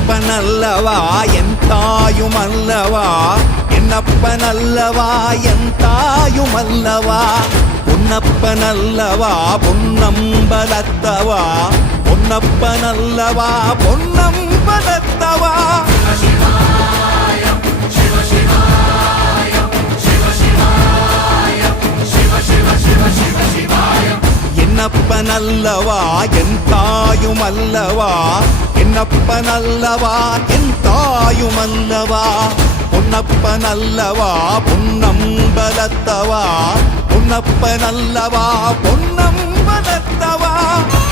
என்னப்பனல்லவா என் தாயுமல்லவா, என்னப்பனல்லவா என் தாயுமல்லவா, பொன்னப்பனல்லவா பொன்னம்பலத்தவா, பொன்னப்பனல்லவா பொன்னம்பலத்தவா. என்னப்பனல்லவா என் தாயுமல்லவா, என்னப்பனல்லவா என் தாயுமல்லவா, பொன்னப்பனல்லவா பொன்னம்பலத்தவா, பொன்னப்பனல்லவா பொன்னம்பலத்தவா.